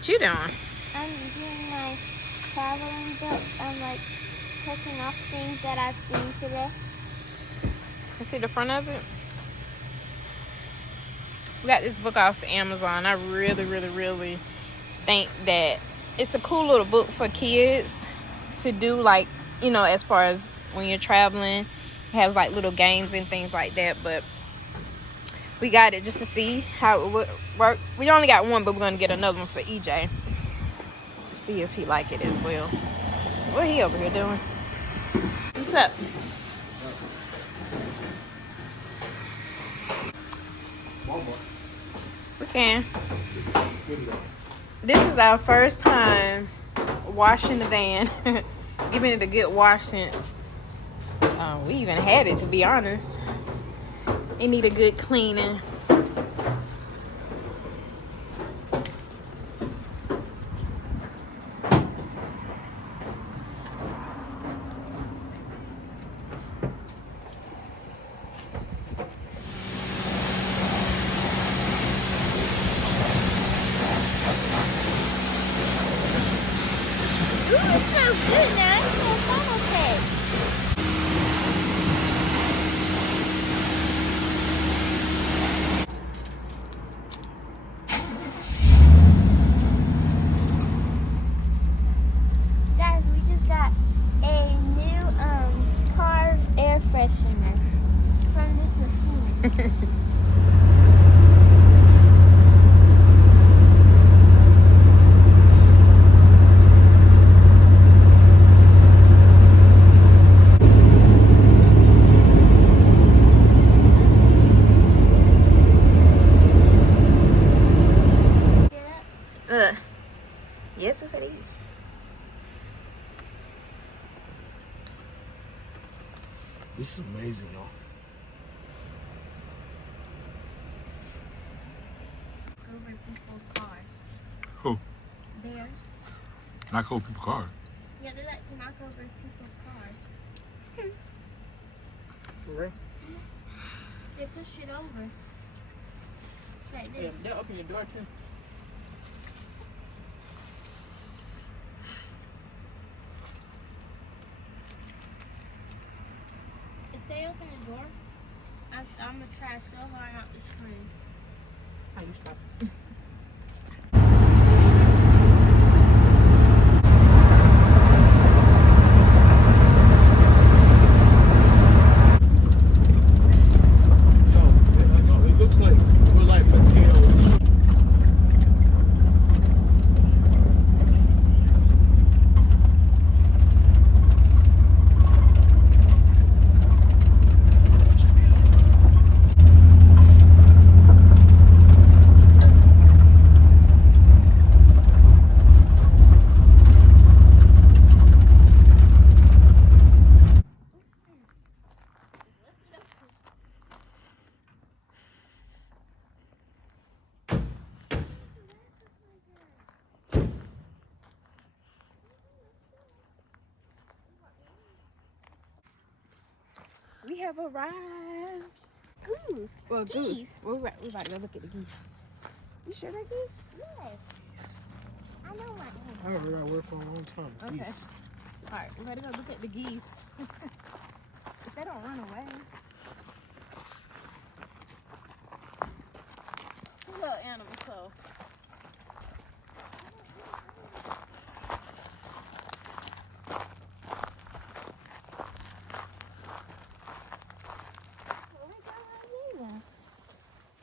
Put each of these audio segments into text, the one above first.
What you doing? I'm doing my traveling book. I'm like checking off things that I've seen today. You see the front of it? We got this book off Amazon. I really think that it's a cool little book for kids to do, like, you know, as far as when you're traveling. It has like little games and things like that, but we got it just to see how it would work. We only got one, but we're gonna get another one for EJ. See if he like it as well. What he over here doing? What's up? We can. This is our first time washing the van. Giving it a good wash since we even had it, to be honest. It need a good cleaning. Ooh, it smells good now. It smells so okay. Guys, we just got a new car air freshener from this machine. Yes, we're ready. This is amazing, y'all. Over people's cars. Who? Bears. Knock over people's cars. Yeah, they like to knock over people's cars. For real? They push it over. Like this. Yeah, they'll open your door too. If they open the door, I'm gonna try so hard not to scream. How you stop? It looks like we're like potatoes. We have arrived. Goose. Well, Geese. goose. We're about to go look at the geese. You sure they're geese? Yes. I know my name. I haven't heard that word for a long time. Okay. Geese. All right, we better go look at the geese. If they don't run away. Little animal, so.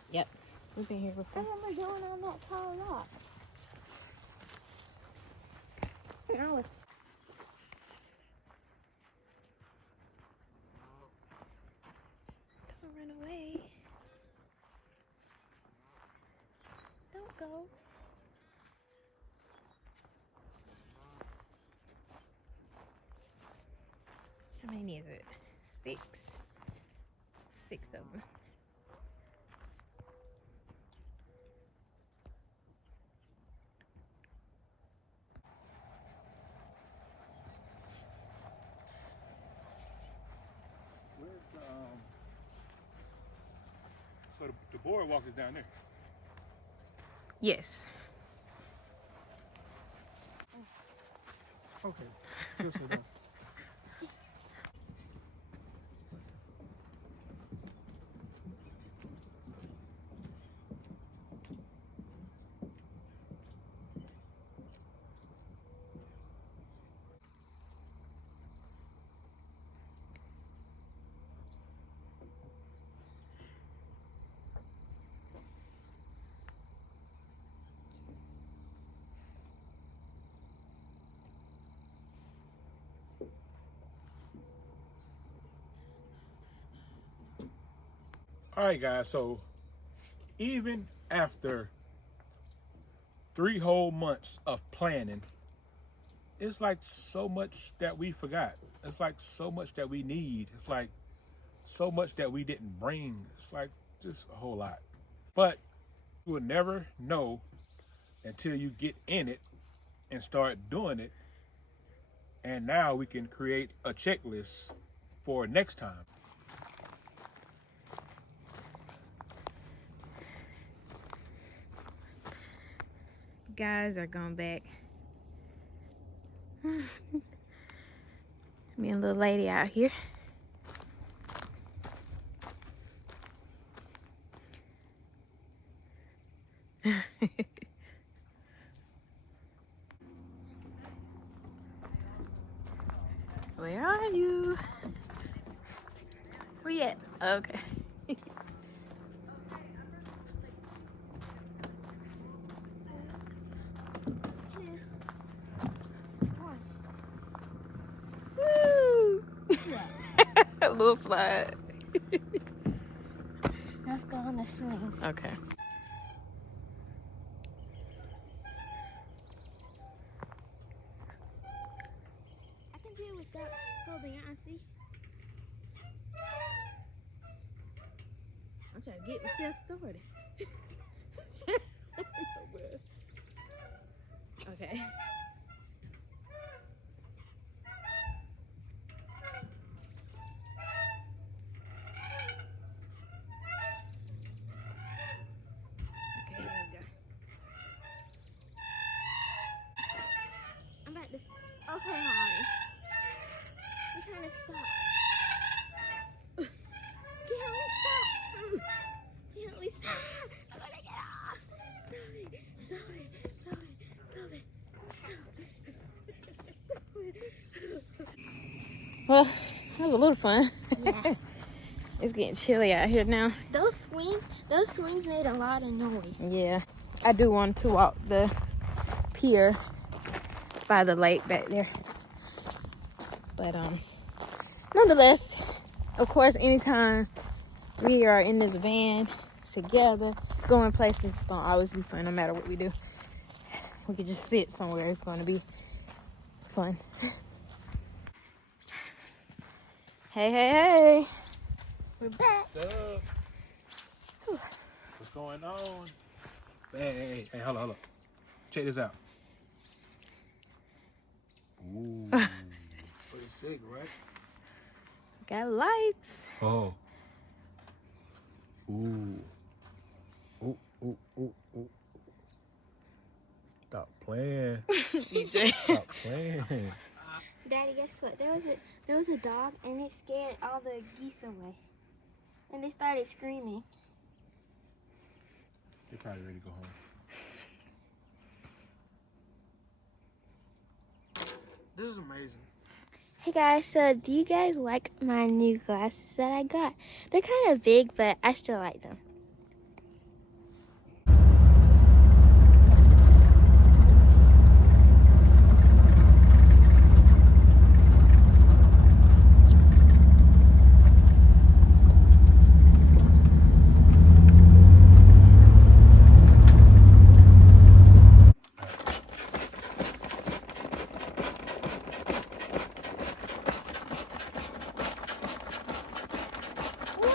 Yep, we've been here I before. remember going on that tall rock. Don't run away. Don't go. How many is it? 6. 6 of them. Where's the so the boardwalk is down there. Yes. Okay. Just so that. All right, guys. So even after 3 whole months of planning, it's like so much that we forgot. It's like so much that we need. It's like so much that we didn't bring. It's like just a whole lot. But you will never know until you get in it and start doing it. And now we can create a checklist for next time. Guys are going back. Me and little lady out here. Where are you? Where you at? Okay. 2, 1. Woo! A little slide. Let's go on the swings. Okay. I can do it without holding it. I see. I'm trying to get myself started. Okay. Okay, there we go. I'm about to. Okay, Holly. I'm trying to stop. Can you help me stop? Can you help me stop? I'm gonna get off. Stop it. Stop it. Stop it. Stop it. Well, that was a little fun. Yeah. It's getting chilly out here now. Those swings made a lot of noise. Yeah. I do want to walk the pier by the lake back there. But nonetheless, of course, anytime we are in this van together, going places, it's gonna always be fun no matter what we do. We could just sit somewhere, it's gonna be fun. Hey, hey, hey. We're back. What's up? What's going on? Hey, hold on. Check this out. Ooh. Pretty sick, right? Got lights. Oh. Ooh. Ooh. Stop playing. EJ. Stop playing. Daddy, guess what? There was a dog and it scared all the geese away. And they started screaming. You're probably ready to go home. This is amazing. Hey guys, so do you guys like my new glasses that I got? They're kind of big, but I still like them.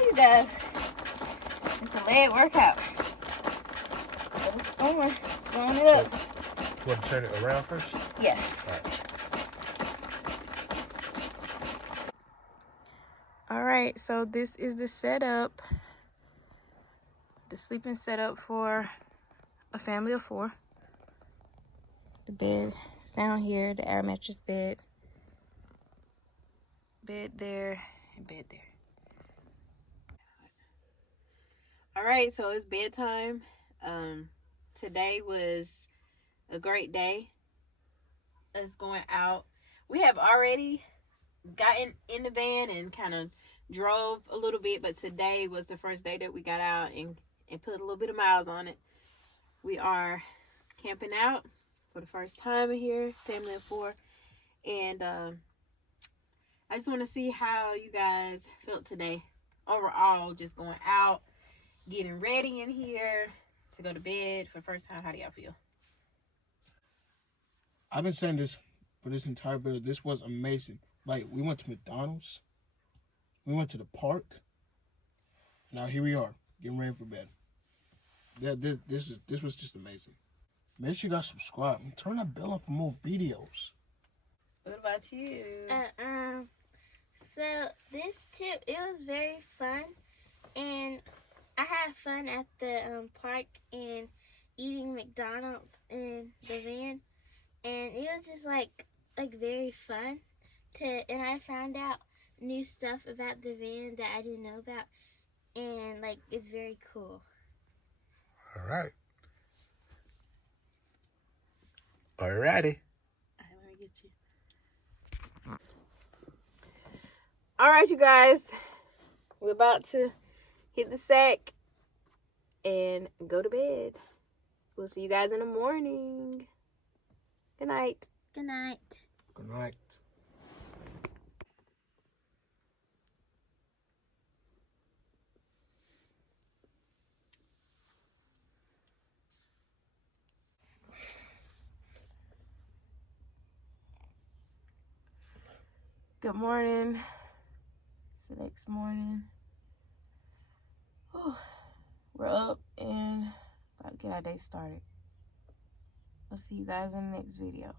You guys, it's a leg workout, but it's going it up. You want to turn it around first? Yeah. All right, so this is the setup, the sleeping setup for a family of 4. The bed is down here, the air mattress bed. Bed there and bed there. All right, so it's bedtime. Today was a great day. Us going out. We have already gotten in the van and kind of drove a little bit, but today was the first day that we got out and put a little bit of miles on it. We are camping out for the first time here, family of 4, and I just want to see how you guys felt today. Overall, just going out, getting ready in here to go to bed for the first time. How do y'all feel? I've been saying this for this entire video. This was amazing. Like, we went to McDonald's. We went to the park. Now here we are, getting ready for bed. This was just amazing. Make sure you guys subscribe and turn that bell on for more videos. What about you? So this trip, it was very fun, and I had fun at the park and eating McDonald's in the van, and it was just like very fun and I found out new stuff about the van that I didn't know about, and like it's very cool. All right. Alrighty. All right, let me get you. All right, you guys, we're about to hit the sack and go to bed. We'll see you guys in the morning. Good night. Good night. Good night. Good morning. It's the next morning. Whew. We're up and about to get our day started. I'll see you guys in the next video.